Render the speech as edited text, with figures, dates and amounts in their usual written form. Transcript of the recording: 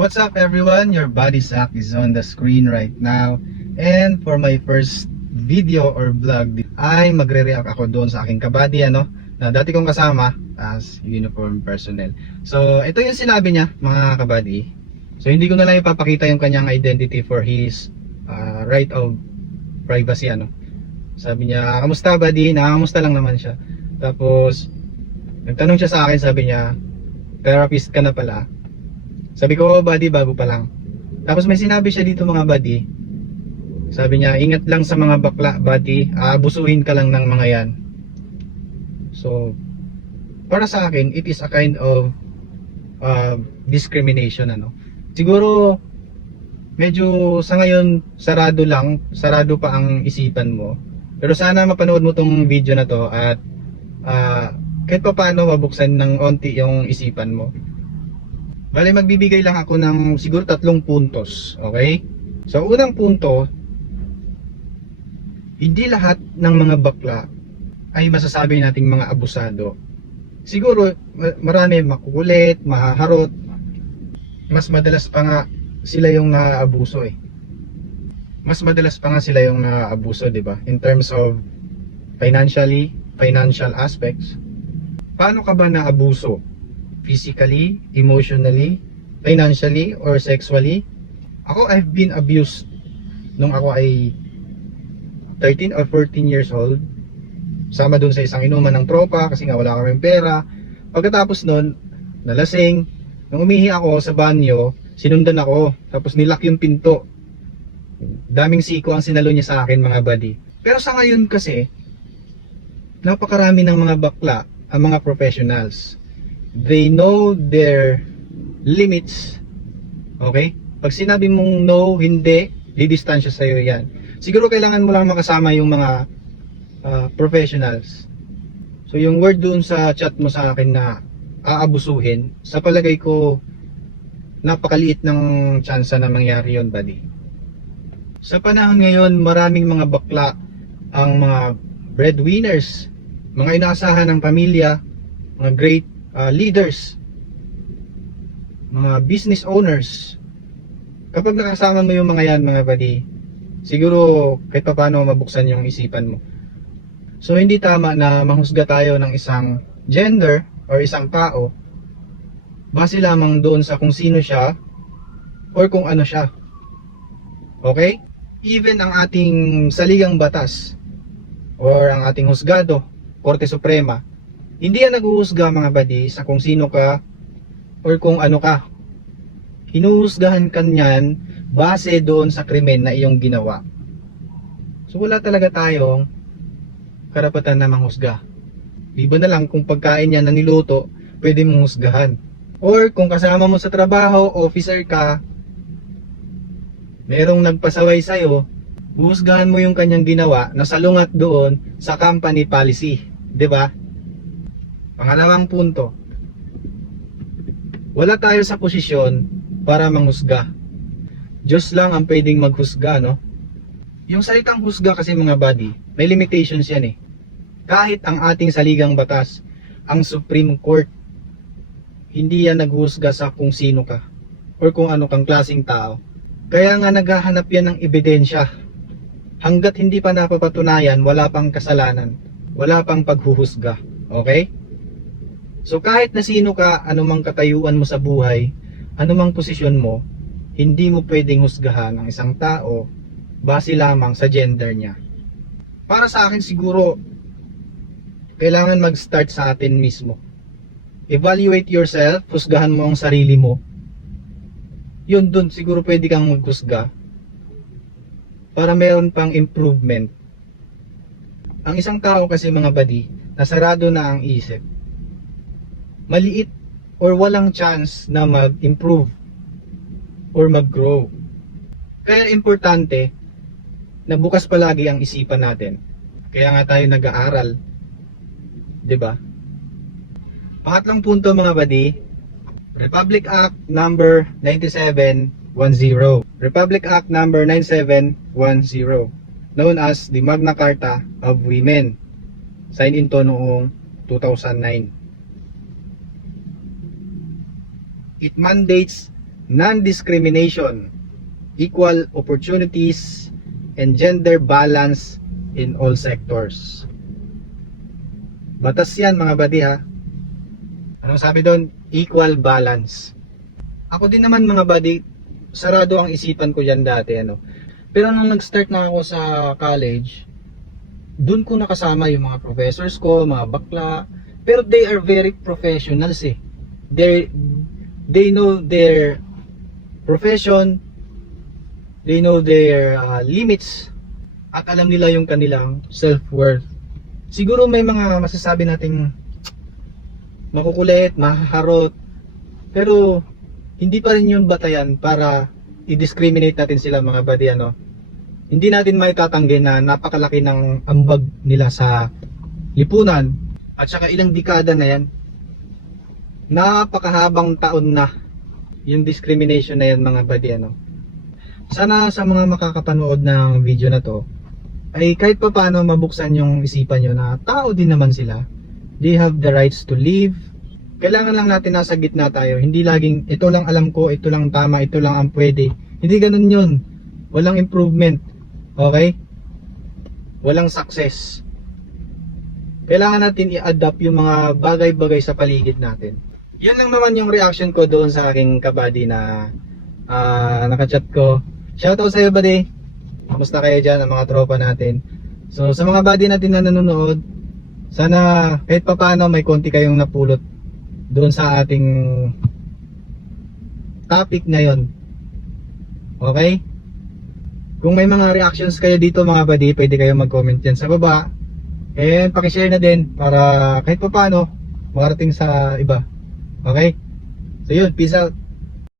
What's up everyone? Your body sack is on the screen right now. And for my first video or vlog ay magre-react ako doon sa aking kabady na dati kong kasama as uniform personnel. So ito yung sinabi niya mga kabady. So hindi ko na lang ipapakita yung kanyang identity for his right of privacy Sabi niya, kamusta buddy? Nakamusta lang naman siya. Tapos nagtanong siya sa akin, sabi niya, therapist ka na pala. Sabi ko, buddy, bago pa lang. Tapos may sinabi siya dito mga buddy. Sabi niya, ingat lang sa mga bakla, buddy. Abusuhin ka lang ng mga yan. So, para sa akin, it is a kind of discrimination. Siguro, medyo sa ngayon, sarado pa ang isipan mo. Pero sana mapanood mo tong video na to at kahit pa paano mabuksan ng onti yung isipan mo. Bale, magbibigay lang ako ng siguro 3 puntos, okay? So, unang punto, hindi lahat ng mga bakla ay masasabi nating mga abusado. Siguro, marami makukulit, mahaharot, mas madalas pa nga sila yung naaabuso Mas madalas pa nga sila yung naaabuso, di ba? In terms of financial aspects. Paano ka ba naabuso? Physically, emotionally, financially, or sexually? Ako, I've been abused nung ako ay 13 or 14 years old. Sama dun sa isang inuman ng tropa kasi nga wala kaming pera. Pagkatapos nun, nalasing. Nung umihi ako sa banyo, sinundan ako. Tapos nilak yung pinto. Daming siko ang sinalo niya sa akin mga buddy. Pero sa ngayon kasi, napakarami ng mga bakla ang mga professionals. They know their limits. Okay? Pag sinabi mong no, hindi, didistansya sa'yo yan. Siguro kailangan mo lang makasama yung mga professionals. So yung word doon sa chat mo sa akin na aabusuhin, sa palagay ko, napakaliit ng tsansa na mangyari yon, buddy. Sa panahon ngayon, maraming mga bakla ang mga breadwinners, mga inaasahan ng pamilya, mga great leaders, mga business owners. Kapag nakasama mo yung mga yan mga buddy, siguro kahit pa paano mabuksan yung isipan mo. So hindi tama na manghusga tayo ng isang gender or isang tao base lamang doon sa kung sino siya or kung ano siya. Okay? Even ang ating saligang batas or ang ating husgado, Korte Suprema, hindi yan naghuhusga mga buddy sa kung sino ka or kung ano ka. Hinuhusgahan ka niyan base doon sa krimen na iyong ginawa. So wala talaga tayong karapatan na manghusga. Iba na lang kung pagkain yan na niluto, pwede mong husgahan. Or kung kasama mo sa trabaho, officer ka, merong nagpasaway sa'yo, huhusgahan mo yung kanyang ginawa na salungat doon sa company policy. 'Di ba? Pangalawang punto, wala tayo sa posisyon para manghusga. Diyos lang ang pwedeng maghusga, Yung salitang husga kasi mga buddy, may limitations yan Kahit ang ating saligang batas, ang Supreme Court, hindi yan naghusga sa kung sino ka or kung ano kang klaseng tao. Kaya nga naghahanap yan ng ebidensya. Hanggat hindi pa napapatunayan, wala pang kasalanan, wala pang paghuhusga. Okay? So kahit na sino ka, anumang katayuan mo sa buhay, anumang posisyon mo, hindi mo pwedeng husgahan ang isang tao base lamang sa gender niya. Para sa akin siguro, kailangan mag-start sa atin mismo. Evaluate yourself, husgahan mo ang sarili mo. Yun dun siguro pwede kang maghusga para meron pang improvement. Ang isang tao kasi mga buddy, nasarado na ang isip, maliit or walang chance na mag-improve or mag-grow. Kaya importante na bukas palagi ang isipan natin. Kaya nga tayo nag-aaral. 'Di ba? Pangatlong punto mga buddy, Republic Act number 9710. Republic Act number 9710, known as the Magna Carta of Women, signed into noong 2009. It mandates non-discrimination, equal opportunities, and gender balance in all sectors. Batas yan mga buddy ha. Anong sabi doon? Equal balance. Ako din naman mga buddy, sarado ang isipan ko yan dati ano. Pero nung nag-start na ako sa college, doon ko nakasama yung mga professors ko, mga bakla. Pero they are very professionals eh. They know their profession, they know their limits, at alam nila yung kanilang self-worth. Siguro may mga masasabi nating makukulit, mahaharot, pero hindi pa rin yun batayan para i-discriminate natin sila mga buddy ano. Hindi natin maitatanggi na napakalaki ng ambag nila sa lipunan at saka ilang dekada na yan. Napakahabang taon na yung discrimination na yan mga buddy ano. Sana sa mga makakapanood ng video na to ay kahit pa paano mabuksan yung isipan nyo na tao din naman sila. They have the rights to live. Kailangan lang natin nasa gitna tayo. Hindi laging ito lang alam ko, ito lang tama, ito lang ang pwede. Hindi ganun yun. Walang improvement. Okay? Walang success. Kailangan natin i-adapt yung mga bagay-bagay sa paligid natin. Yan lang naman yung reaction ko doon sa aking kabady na nakachat ko. Shoutout sa iyo buddy. Kamusta kayo dyan ang mga tropa natin. So sa mga buddy natin na nanonood, sana kahit pa paano may konti kayong napulot doon sa ating topic ngayon. Okay? Kung may mga reactions kayo dito mga buddy, pwede kayong mag-comment dyan sa baba. And pakishare na din para kahit pa paano makarating sa iba. Okay? So yun, peace out.